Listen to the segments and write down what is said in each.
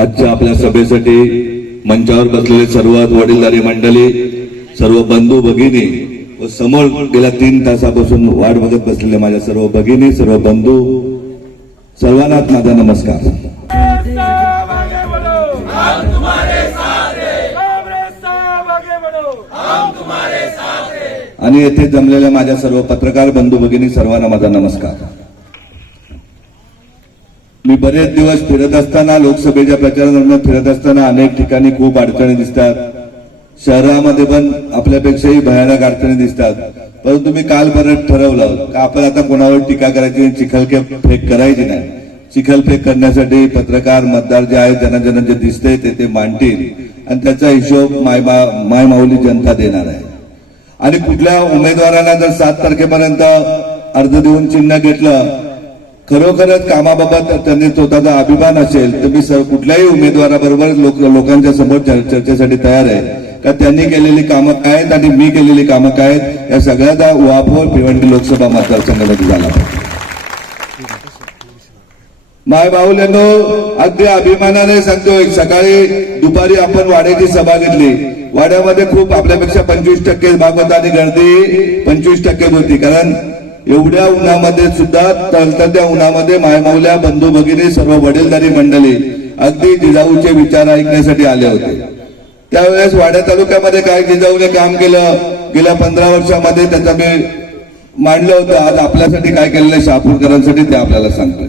आजच्या आपल्या सभेसाठी मंचावर बसलेले सर्व वडीलधारी मंडळी, सर्व बंधू भगिनी व समोर गेल्या 3 तासापासून वाट बघत बसलेले माझ्या सर्व भगिनी, सर्व बंधू, सर्वांनाच माझा नमस्कार। आणि येथे जमलेल्या माझ्या सर्व पत्रकार बंधू भगिनी सर्वांना माझा नमस्कार। मी बरेच दिवस फिरत असताना, लोकसभेच्या प्रचारादरम्यान फिरत असताना अनेक ठिकाणी खूप अडचणी दिसतात, शहरामध्ये पण आपल्यापेक्षाही भयानक अडचणी दिसतात। परंतु मी काल परत ठरवलं का आपण आता कोणावर टीका करायची, चिखलफेक करायची नाही। चिखलफेक करण्यासाठी पत्रकार, मतदार जे आहेत त्यांना ज्यांना जे दिसतंय ते मांडतील आणि त्याचा हिशोब माय माऊली जनता देणार आहे। आणि कुठल्या उमेदवारांना जर 7 तारखेपर्यंत अर्ज देऊन चिन्ह घेतलं, खरोखरच कामाबाबत त्यांनी स्वतःचा अभिमान असेल तर मी कुठल्याही उमेदवाराबरोबर लोकांच्या समोर चर्चेसाठी तयार आहे का त्यांनी केलेली कामं काय आहेत आणि मी केलेली कामं काय आहेत या सगळ्याचा उहापोह भिवंडी लोकसभा मतदारसंघामध्ये झाला पाहिजे। माय बाहुल्यांनो, अगदी अभिमानाने सांगतोय, सकाळी दुपारी आपण वाड्याची सभा घेतली। वाड्यामध्ये खूप आपल्यापेक्षा 25% भागवतांनी गर्दी 25% होती, कारण एवढ्या उन्हामध्ये सुद्धा तळतळत्या उन्हामध्ये मायमाऊल्या बंधू भगिनी, सर्व वडीलधारी मंडळी अगदी जिजाऊचे विचार ऐकण्यासाठी आले होते। त्यावेळेस वाड्या तालुक्यामध्ये काय जिजाऊने काम केलं गेल्या 15 वर्षामध्ये त्याचं मी मांडलं होतं। आज आपल्यासाठी काय केलेलं शहापूरकरांसाठी ते आपल्याला सांगतोय।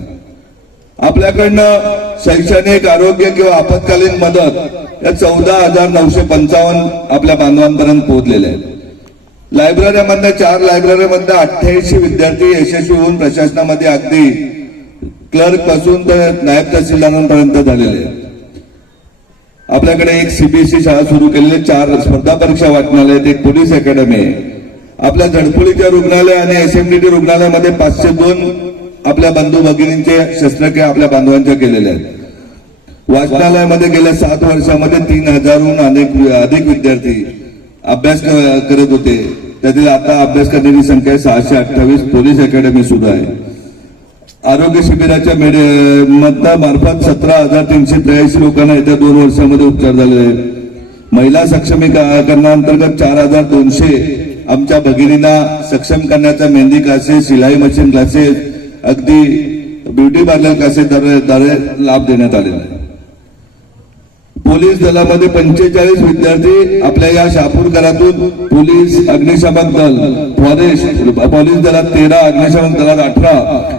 आपल्याकडनं शैक्षणिक, आरोग्य किंवा आपत्कालीन मदत या 14,955 आपल्या बांधवांपर्यंत पोहोचलेले आहेत। लायब्ररीमधनं 4 लायब्ररीमधनं 88 विद्यार्थी यशस्वी होऊन प्रशासनामध्ये अगदी क्लर्क पासून तर नायब तहसीलदारांपर्यंत झालेले आहेत। आपल्याकडे एक सीबीएसई शाळा सुरू केलेली, 4 स्पर्धा परीक्षा वाचनालय, एक पोलीस अकॅडमी आहे। आपल्या झडपोलीच्या रुग्णालय आणि एसएमडीटी रुग्णालयामध्ये 502 आपल्या बंधू भगिनींचे शस्त्रक्रिया आपल्या बांधवांच्या केलेल्या आहेत। वाचनालयामध्ये गेल्या 7 वर्षामध्ये 3000हून अधिक विद्यार्थी अभ्यास करत होते। त्यातील आता अभ्यास करण्याची संख्या 628। पोलीस अकॅडमी सुरू आहे। आरोग्य शिबिराच्या मार्फत 17,383 लोकांना येत्या 2 वर्षामध्ये उपचार झालेले आहेत। महिला सक्षमीकरणाअंतर्गत 4,200 आमच्या भगिनींना सक्षम करण्याचा मेहंदी क्लासेस, शिलाई मशीन क्लासेस, अगदी ब्युटी पार्लर क्लासेस द्वारे लाभ देण्यात आलेला आहे। पोलीस दलामध्ये 45 विद्यार्थी आपल्या या शहापूरकरातून पोलीस, अग्निशामक दल, फॉरेस्ट, पोलीस दलात 13, अग्निशामक दलात 18,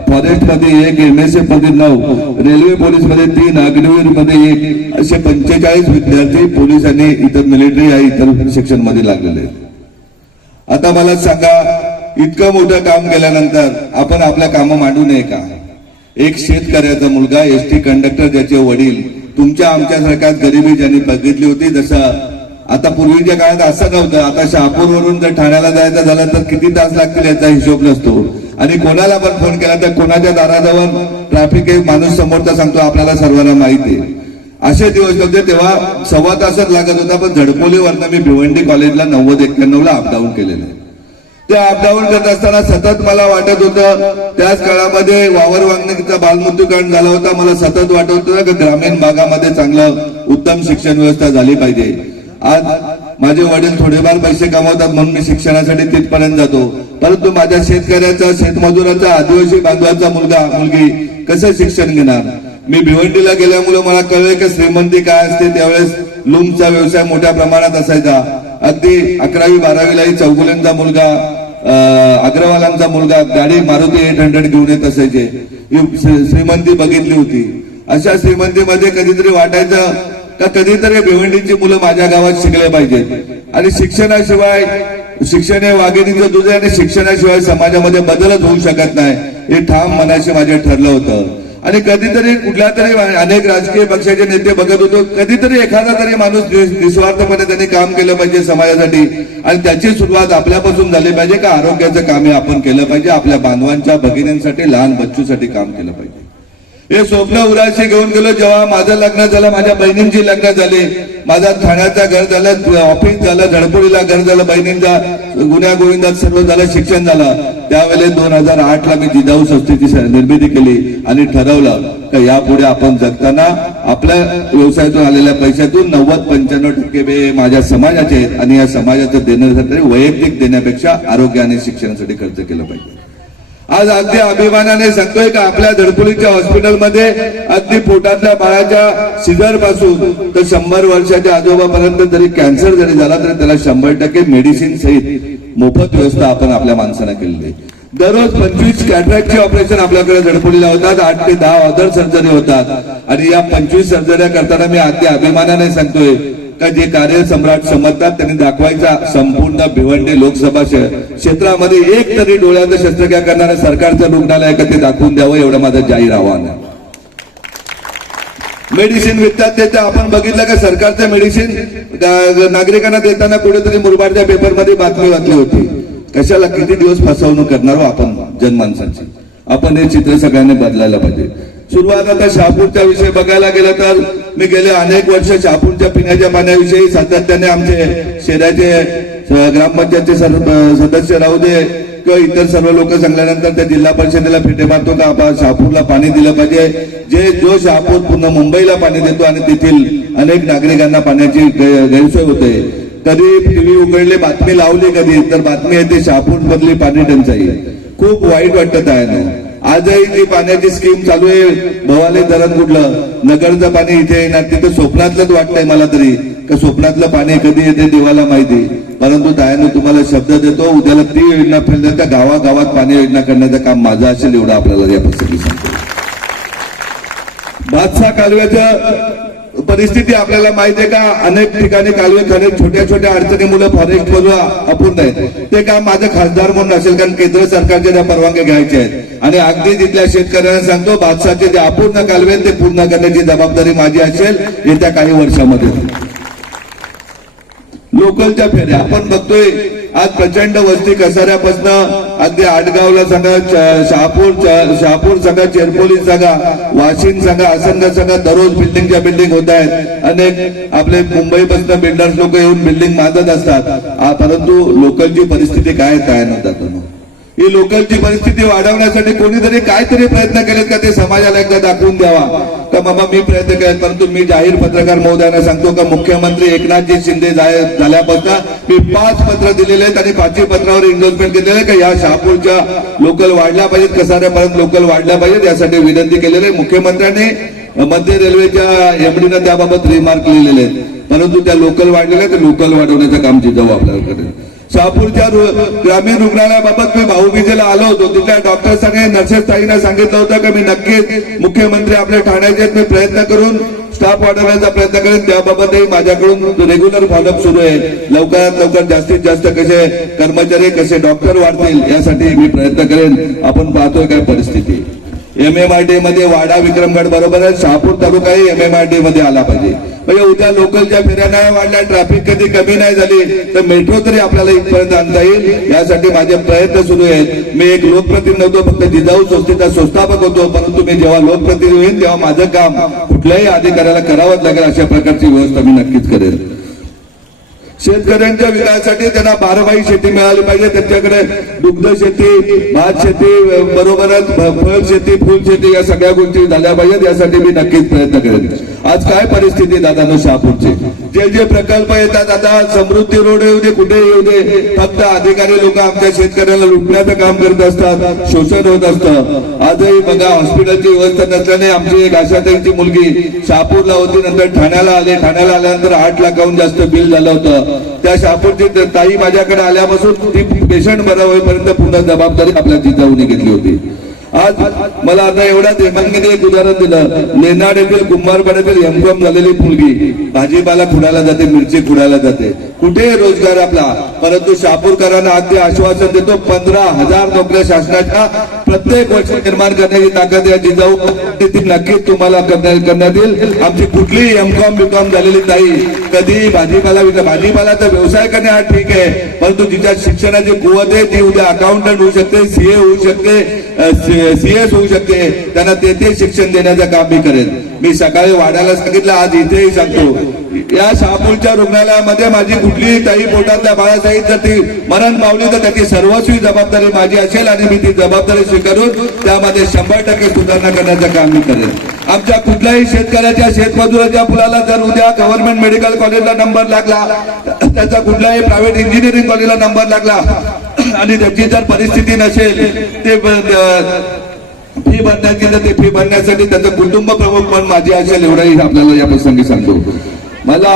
फॉरेस्ट मध्ये 1, MSF मध्ये 9, रेल्वे पोलीस मध्ये 3, अग्निवीर मध्ये 1 असे 45 विद्यार्थी पोलीस आणि इतर मिलिटरी या इतर सेक्शन मध्ये लागलेले आहेत। आता मला सांगा, इतकं मोठं काम केल्यानंतर आपण आपल्या कामं मांडू नये का? एक शेतकऱ्याचा मुलगा, एसटी कंडक्टर, ज्याचे वडील तुमच्या आमच्यासारख्या गरिबी ज्यांनी बघितली होती, जसं आता पूर्वीच्या काळात असं नव्हतं। आता शहापूरवरून जर ठाण्याला जायचं झालं तर किती तास लागतील याचा हिशोब नसतो, आणि कोणाला पण फोन केला तर कोणाच्या दाराजवळ ट्रॅफिक एक माणूस समोरचा सांगतो आपल्याला सर्वांना माहिती आहे। असे दिवस होते तेव्हा 1.25 तासात लागत होता, पण झडपोलीवरनं मी भिवंडी कॉलेजला 90-91 ला अपडाऊन केलेलं आहे। त्या अपडाऊन करत असताना सतत मला वाटत होतं, त्याच काळामध्ये वावर वागणीचा बालमृत्यूकांड झाला होता, मला सतत वाटत होतं की ग्रामीण भागामध्ये चांगलं उत्तम शिक्षण व्यवस्था झाली पाहिजे। आज माझे वडील थोडेफार पैसे कमवतात म्हणून मी शिक्षणासाठी तिथपर्यंत जातो, परंतु माझ्या शेतकऱ्याचा, शेतमजुराचा, आदिवासी बांधवांचा मुलगी कसं शिक्षण घेणार? मी भिवंडीला गेल्यामुळे मला कळलं की श्रीमंती काय असते। त्यावेळेस लूमचा व्यवसाय मोठ्या प्रमाणात असायचा। अगदी 11वी 12वीलाही चौगुलेंचा मुलगा, अग्रवालांचा मुलगा गाडी मारुती 800 घेऊन येत असायचे। श्रीमंती बघितली होती। अशा श्रीमंतीमध्ये कधीतरी वाटायचं का कधीतरी भिवंडीची मुलं माझ्या गावात शिकले पाहिजेत, आणि शिक्षणाशिवाय, शिक्षण हे वाघिणीचं दूध आहे आणि शिक्षणाशिवाय समाजामध्ये बदलच होऊ शकत नाही हे ठाम मनाशी माझे ठरलं होतं। आणि कधीतरी कुठल्या तरी अनेक राजकीय पक्षाचे नेते बघत होतो, कधीतरी एखादा तरी माणूस निस्वार्थपणे त्यांनी काम केलं पाहिजे समाजासाठी, आणि त्याची सुरुवात आपल्यापासून झाली पाहिजे का आरोग्याचं काम आपण केलं पाहिजे, आपल्या बांधवांच्या, भगिनींसाठी, लहान बच्चूसाठी काम केलं पाहिजे। हे स्वप्न उराशी घेऊन गेलो। जेव्हा माझं लग्न झालं, माझ्या बहिणींची लग्न झाली, माझा ठाण्याचा घर झालं, ऑफिस झालं, झडपोलीला घर झालं, बहिणींचा गुन्ह्या गोविंदात सर्व झालं, शिक्षण झालं, त्यावेळेस 2008 ला मी जिजाऊ संस्थेची निर्मिती केली आणि ठरवलं तर यापुढे आपण जगताना आपल्या व्यवसायातून आलेल्या पैशातून 90-95% माझ्या समाजाचे आहेत आणि या समाजाचं देण्यासाठी वैयक्तिक देण्यापेक्षा आरोग्य आणि शिक्षणासाठी खर्च केलं पाहिजे. आज अगदी अभिमानाने सांगतोय का आपल्या धडपडीच्या हॉस्पिटलमध्ये अगदी पोटातल्या बाळाच्या सिझर पासून तर 100 वर्षाच्या आजोबापर्यंत जरी कॅन्सर जरी झाला तरी त्याला 100% मेडिसिन सहित मोफत व्यवस्था आपण आपल्या माणसांना केलेली आहे. दररोज 25 कॅटरॅक्टचे ऑपरेशन आपल्याकडे धडपडीला होतात, 8 ते 10 अदर सर्जरी होतात आणि या 25 सर्जऱ्या करताना मी अगदी अभिमानाने सांगतोय का जे कार्यसम्राट समजतात त्यांनी दाखवायचा संपूर्ण भिवंडी लोकसभा क्षेत्रामध्ये एक तरी डोळ्याचं शस्त्रक्रिया करणाऱ्या सरकारचं रुग्णालय का ते दाखवून द्यावं एवढं माझं जाहीर आव्हान आहे. मेडिसिन विकतात ते आपण बघितलं का सरकारचं मेडिसिन नागरिकांना देताना कुठेतरी मुरबाडच्या पेपरमध्ये बातमी वाचली होती. कशाला किती दिवस फसवणूक करणार हो आपण जनमानसांची. आपण हे चित्र सगळ्यांनी बदलायला पाहिजे. सुरुवात आता शहापूरच्या विषयी बघायला गेलं तर मी गेले अनेक वर्ष शहापूरच्या पिण्याच्या पाण्याविषयी सातत्याने आमचे शहराचे ग्रामपंचायतचे सदस्य राहू दे किंवा इतर सर्व लोक सांगल्यानंतर त्या जिल्हा परिषदेला फेटे मारतो का आपण शहापूरला पाणी दिलं पाहिजे. जो शहापूर पूर्ण मुंबईला पाणी देतो आणि तेथील अनेक नागरिकांना पाण्याची गैरसोय होते. कधी टीव्ही उघडले बातमी लावली कधी तर बातमी येते शहापूर मधली पाणी टंचाई. खूप वाईट वाटत आहे ना. आजही जी पाण्याची स्कीम चालू आहे भवाले धरण कुठलं नगरचं पाणी इथे येणार तिथं स्वप्नातलंच वाटतंय मला तरी का स्वप्नातलं पाणी कधी येते देवाला माहिती. परंतु तायानं तुम्हाला शब्द देतो उद्याला ती योजना फेल तर गावागावात पाणी योजना करण्याचं काम माझं असेल एवढं आपल्याला या प्रसंगी सांगतो. भातसा कालव्याचं परिस्थिती आपल्याला माहिती आहे का. अनेक ठिकाणी कालवे खरे छोट्या छोट्या अडचणीमुळे फॉरेस्ट मधून अपूर्ण आहेत. ते काम माझं खासदार म्हणून असेल कारण केंद्र सरकारच्या त्या परवानग्या घ्यायच्या आहेत आणि अगदी तिथल्या शेतकऱ्यांना सांगतो भातसाचे जे अपूर्ण कालवे ते पूर्ण करण्याची जबाबदारी माझी असेल येत्या काही वर्षामध्ये. लोकलच्या फेऱ्या आपण बघतोय आज प्रचंड वस्ती कसाऱ्यापासून अगदी आटगावला सांगा शहापूर सांगा चेरपोली सांगा वाशिम सांगा आसनगाव सांगा दररोज बिल्डिंगच्या बिल्डिंग होत आहेत. अनेक आपले मुंबईपासून बिल्डर्स लोक येऊन बिल्डिंग बांधत असतात. परंतु लोकलची परिस्थिती काय नव्हतात. ही लोकलची परिस्थिती वाढवण्यासाठी कोणीतरी काहीतरी प्रयत्न केलेत का ते समाजाला एकदा दाखवून द्यावा का बाबा मी प्रयत्न केले. परंतु मी जाहीर पत्रकार महोदयांना सांगतो का मुख्यमंत्री एकनाथजी शिंदे झाल्यापासून मी 5 पत्र दिलेले आहेत आणि 5ही पत्रावर एंडोर्समेंट केलेले का या शहापूरच्या लोकल वाढल्या पाहिजेत कसाऱ्यापर्यंत लोकल वाढल्या पाहिजेत यासाठी विनंती केलेली आहे. मुख्यमंत्र्यांनी मध्य रेल्वेच्या एमडीनं त्याबाबत रिमार्क लिहिलेले आहेत. परंतु त्या लोकल वाढलेल्या तर लोकल वाढवण्याचं काम जिजाऊ आपल्याला करेल. शहापूरच्या ग्रामीण रुग्णालयाबाबत मी भाऊबीजेला आलो होतो. तिथल्या डॉक्टर्सने नर्सेस ताईंना सांगितलं होतं की मी नक्कीच मुख्यमंत्री आपल्या ठाण्याचे मी प्रयत्न करून स्टाफ वाढवण्याचा प्रयत्न करेन. त्याबाबतही माझ्याकडून रेग्युलर फॉलोअप सुरू आहे. लवकरात लवकर जास्तीत जास्त कसे कर्मचारी कसे डॉक्टर वाढतील यासाठी मी प्रयत्न करेन. आपण पाहतोय काय परिस्थिती. MMRD मध्ये वाडा विक्रमगड बरोबर आहे शहापूर तालुकाही MMRD मध्ये आला पाहिजे. म्हणजे उद्या लोकलच्या फेऱ्या नाही वाढल्या ट्रॅफिक कधी कमी नाही झाली तर मेट्रो तरी आपल्याला इथपर्यंत आणता येईल यासाठी माझे प्रयत्न सुरू आहेत. मी एक लोकप्रतिनिधी होतो फक्त जिजाऊ संस्थेचा संस्थापक होतो. परंतु मी जेव्हा लोकप्रतिनिधी होईल तेव्हा माझं काम कुठल्याही अधिकाऱ्याला करावंच लागेल अशा प्रकारची व्यवस्था मी नक्कीच करेन. शेतकऱ्यांच्या विकासासाठी त्यांना 12 शेती मिळाली पाहिजे. त्यांच्याकडे दुग्ध शेती भात शेती बरोबरच फळ शेती फुल शेती या सगळ्या गोष्टी झाल्या पाहिजेत यासाठी मी नक्कीच प्रयत्न करेन. आज काय परिस्थिती दादानो शहापूरची जे प्रकल्प येतात आता समृद्धी रोड येऊ दे कुठे येऊ दे फक्त अधिकारी लोक आमच्या शेतकऱ्याला लुटण्याचं काम करत असतात. शोषण होत असतं. आजही बघा हॉस्पिटलची व्यवस्था नसल्याने आमची एक आशाताईंची मुलगी शहापूरला होती नंतर ठाण्याला ठाण्याला आल्यानंतर 8 लाखाहून जास्त बिल झालं होतं. त्या शहापूरची ताई माझ्याकडे आल्यापासून ती पेशंट बरा होईपर्यंत पूर्ण जबाबदारी आपल्या जिजाऊने घेतली होती. आज मला आता एवढ्याच हेमांगीने एक उदाहरण दिलं. लेनाड येथील कुंभारपाड्यातील एमकॉम झालेली मुलगी भाजीपाला खुडायला जाते मिरची खुडायला जाते. कुठे रोजगार आपला. परंतु शहापूरकरांना अगदी आश्वासन देतो 15,000 नोकऱ्या शासनाच्या प्रत्येक वर्षी निर्माण करण्याची ताकद या जिजाऊ नक्कीच तुम्हाला करण्यात येईल. आमची कुठलीही एमकॉम बीकॉम झालेली ताई कधी भाजीपाला तर व्यवसाय करणे हा ठीक आहे परंतु जिच्या शिक्षणाची कुवत आहे ती उद्या अकाउंटंट होऊ शकते सीए होऊ शकते CS होऊ शकते. त्यांना ते शिक्षण देण्याचं काम मी करेन. मी सकाळी वाड्याला सांगितलं, आज इथेही सांगतो, या शहापूरच्या रुग्णालयामध्ये माझी कुठलीही ताई पोटातल्या बाळासाहेब जर ती मरण पावली तर त्याची सर्वस्वी जबाबदारी माझी असेल आणि मी ती जबाबदारी स्वीकारून त्यामध्ये 100% सुधारणा करण्याचं काम मी करेन. आमच्या कुठल्याही शेतकऱ्याच्या शेतमजुराच्या मुलाला जर उद्या गव्हर्नमेंट मेडिकल कॉलेजला नंबर लागला, त्याचा कुठल्याही प्रायव्हेट इंजिनिअरिंग कॉलेजला नंबर लागला आणि त्याची जर परिस्थिती नसेल ते फी भरण्याची, तर ते फी भरण्यासाठी त्याचं कुटुंब प्रमुख म्हणून माझी असेल, एवढंही आपल्याला या प्रसंगी सांगतो. मला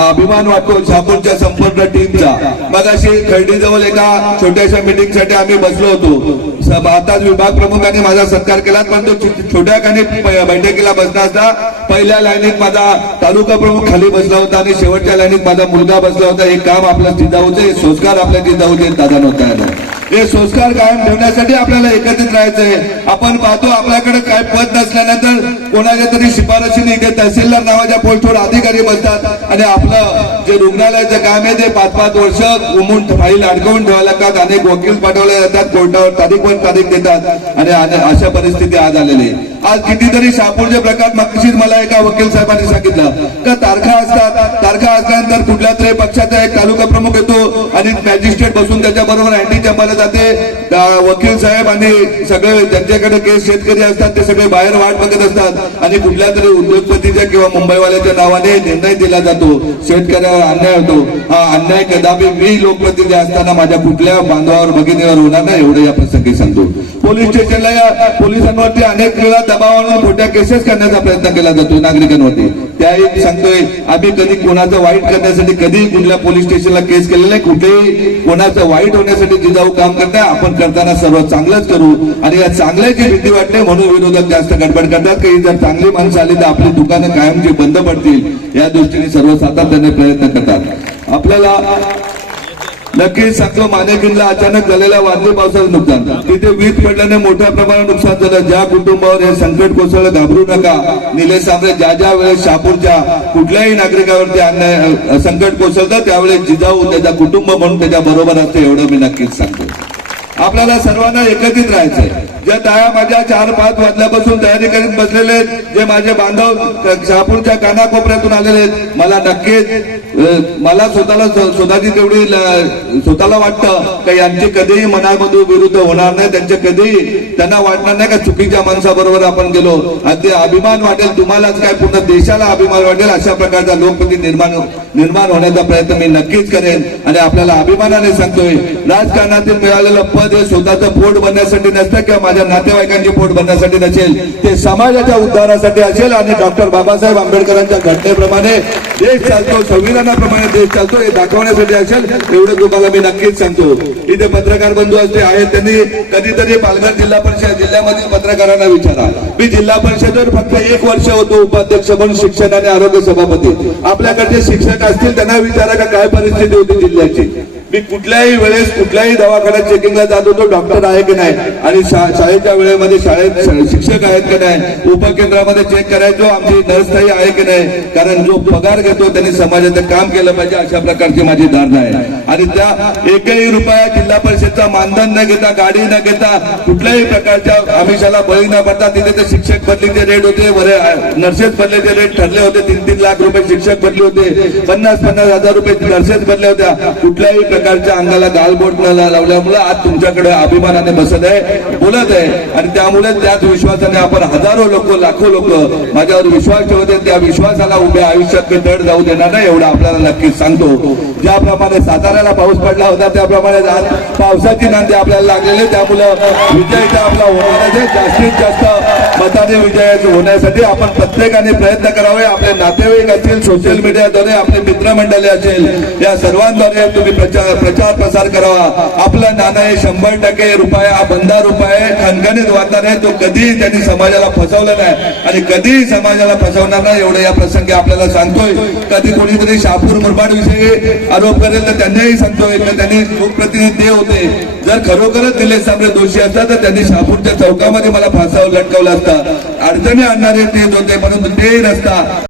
अभिमान वाटतो शहापूरच्या संपूर्ण टीमचा. मग अशी खर्डीजवळ एका छोट्याशा मीटिंगसाठी आम्ही बसलो होतो. आताच विभाग प्रमुखांनी माझा सत्कार केला, पण तो छोट्या खाली बैठकीला बसला असता पहिल्या लाईनीत माझा तालुका प्रमुख खाली बसला होता आणि शेवटच्या लाईनीत माझा मुलगा बसला होता. हे काम आपल्या जिजाऊचे, हे संस्कार आपल्या जिजाऊचे दादा नव्हता. हे संस्कार कायम ठेवण्यासाठी आपल्याला एकत्रित राहायचंय. आपण पाहतो आपल्याकडे काय पद नसल्यानंतर कोणाच्या तरी शिफारशीने इथे तहसीलदार नावाच्या पोस्टवर अधिकारी बसतात आणि आपलं जे रुग्णालयाचं काम आहे ते 5-5 वर्ष उमून फाईल अडकवून ठेवायला लागतात. अनेक वकील पाठवले जातात, कोर्टावर तारीखवर तारीख देतात आणि अशा परिस्थिती आज आलेली आहे. आज कितीतरी शहापूरचे प्रकार मगाशीच मला एका वकील साहेबांनी सांगितलं का तारखा असतात, तारखा असल्यानंतर कुठल्या तरी पक्षाचा एक तालुका प्रमुख येतो आणि मॅजिस्ट्रेट बसून त्याच्याबरोबर अँटी चंपाला जाते. वकील साहेब आणि सगळे ज्यांच्याकडे केस शेतकरी असतात ते सगळे बाहेर वाट बघत असतात आणि कुठल्या तरी उद्योगपतीच्या किंवा मुंबईवाल्याच्या नावाने निर्णय दिला जातो, शेतकऱ्यावर अन्याय होतो. हा अन्याय कदापि मी लोकप्रतिनिधी असताना माझ्या कुठल्या बांधवावर भगिनीवर होणार नाही, एवढं या प्रसंगी सांगतो. पोलीस स्टेशनला या पोलिसांवरती अनेक वेळा दबाव आणून खोट्या केसेस करण्याचा प्रयत्न केला जातो नागरिकांवरती. त्याही सांगतोय आम्ही कधी कोणाचं वाईट करण्यासाठी कधी कुठल्या पोलीस स्टेशनला केस केलेलं नाही. कुठेही कोणाचं वाईट होण्यासाठी जिजाऊ काम करताय, आपण करताना सर्व चांगलंच करू. आणि या चांगल्याची भीती वाटते म्हणून विरोधक जास्त गडबड करतात की जर चांगली माणसं आली तर आपली दुकानं कायमची बंद पडतील, या दृष्टीने सर्व सातत्याने प्रयत्न करतात. आपल्याला नक्कीच सांगतो, मानेकिनला अचानक झालेल्या वादळी पावसाचं नुकसान, तिथे वीज पडल्याने मोठ्या प्रमाणात नुकसान झालं. ज्या कुटुंबावर हे संकट कोसळलं घाबरू नका. निलेश सांबरे ज्या वेळेस शहापूरच्या कुठल्याही नागरिकावरती अन्याय संकट कोसळतं त्यावेळेस जिजाऊ त्याचा कुटुंब म्हणून त्याच्या बरोबर असते, एवढं मी नक्कीच सांगतो. आपल्याला सर्वांना एकत्रित राहायचंय. ज्या ताया माझ्या 4-5 वाजल्यापासून तयारी करीत बसलेले आहेत, जे माझे बांधव शहापूरच्या कानाकोपऱ्यातून आलेले आहेत, मला नक्कीच मला स्वतःची तेवढी स्वतःला वाटतं की यांची कधीही मनामधून विरुद्ध होणार नाही, त्यांना वाटणार नाही का चुकीच्या माणसाबरोबर आपण गेलो. अगदी अभिमान वाटेल तुम्हालाच काय पूर्ण देशाला अभिमान वाटेल अशा प्रकारचा लोकप्रतिनिधी निर्माण होण्याचा प्रयत्न मी नक्कीच करेन. आणि आपल्याला अभिमानाने सांगतोय, राजकारणातील मिळालेलं पद हे स्वतःचं पोट बनण्यासाठी नसतं किंवा माझ्या नातेवाईकांचे पोट बनण्यासाठी नसेल, ते समाजाच्या उद्धारासाठी असेल आणि डॉक्टर बाबासाहेब आंबेडकरांच्या घटनेप्रमाणे देश चालतो, संविधानाप्रमाणे देश चालतो हे दाखवण्यासाठी असेल, एवढं तुम्हाला मी नक्कीच सांगतो. इथे पत्रकार बंधू असते आहेत, त्यांनी कधीतरी पालघर जिल्ह्यामधील पत्रकारांना विचारा. मी जिल्हा परिषदेवर फक्त 1 वर्ष होतो उपाध्यक्ष म्हणून, शिक्षण आणि आरोग्य सभापती. आपल्याकडचे शिक्षक असतील त्यांना विचारा का काय परिस्थिती होती जिल्ह्याची. मी कुठल्याही वेळेस कुठल्याही दवाखान्यात चेकिंगला जात होतो, डॉक्टर आहे की नाही आणि शाळेच्या वेळेमध्ये शाळेत शिक्षक आहेत की नाही, उपकेंद्रामध्ये चेक करायचो आमची नर्सताई आहे की नाही, कारण जो पगार घेतो त्यांनी समाजाचं काम केलं पाहिजे अशा प्रकारची माझी धारणा आहे. आणि त्या 1ही रुपया जिल्हा परिषदचा मानधन न घेता, गाडी न घेता, कुठल्याही प्रकारच्या आमिषाला बळी न पडता तिथे ते शिक्षक बदलीचे रेट होते, नर्सेस बदलीचे रेट ठरले होते. 3-3 लाख रुपये शिक्षक बदली होते, 50-50 हजार रुपये नर्सेस बदल्या होत्या. कुठल्याही प्रकारच्या अंगाला गालबोट न लावल्यामुळे आज तुमच्याकडे अभिमानाने बसत आहे, बोलत आहे. आणि त्यामुळे त्याच विश्वासाने आपण हजारो लोक, लाखो लोक माझ्यावर विश्वास ठेवते, त्या विश्वासाला उभ्या आयुष्यात तड जाऊ देणार नाही, एवढं आपल्याला नक्कीच सांगतो. ज्याप्रमाणे साताऱ्याला पाऊस पडला होता त्याप्रमाणे आज पावसाची नांदी आपल्याला लागलेली, त्यामुळे विजय आपला होणार आहे. जास्तीत जास्त मताने विजय होण्यासाठी आपण प्रत्येकाने प्रयत्न करावे. आपले नातेवाईक असतील, सोशल मीडियाद्वारे आपले मित्रमंडळी असेल, या सर्वांद्वारे तुम्ही प्रचार प्रसार करावा. आपलं नाणं हे 100% रुपया, बंदा रुपये खणखणीत वाटणार आहे. तो कधीही त्यांनी समाजाला फसवलं नाही आणि कधीही समाजाला फसवणार नाही, एवढं या प्रसंगी आपल्याला सांगतोय. कधी कोणीतरी शहापूर मुरबाड विषयी आरोप करेल तर त्यांनाही सांगतोय की त्यांनी लोकप्रतिनिधी होते. जर खरोखरच निलेश सांबरे दोषी असतात तर त्यांनी शहापूरच्या चौकामध्ये मला फासावर लटकवलं असतं. अडचणी आणणारे तेच होते, परंतु ते नसता.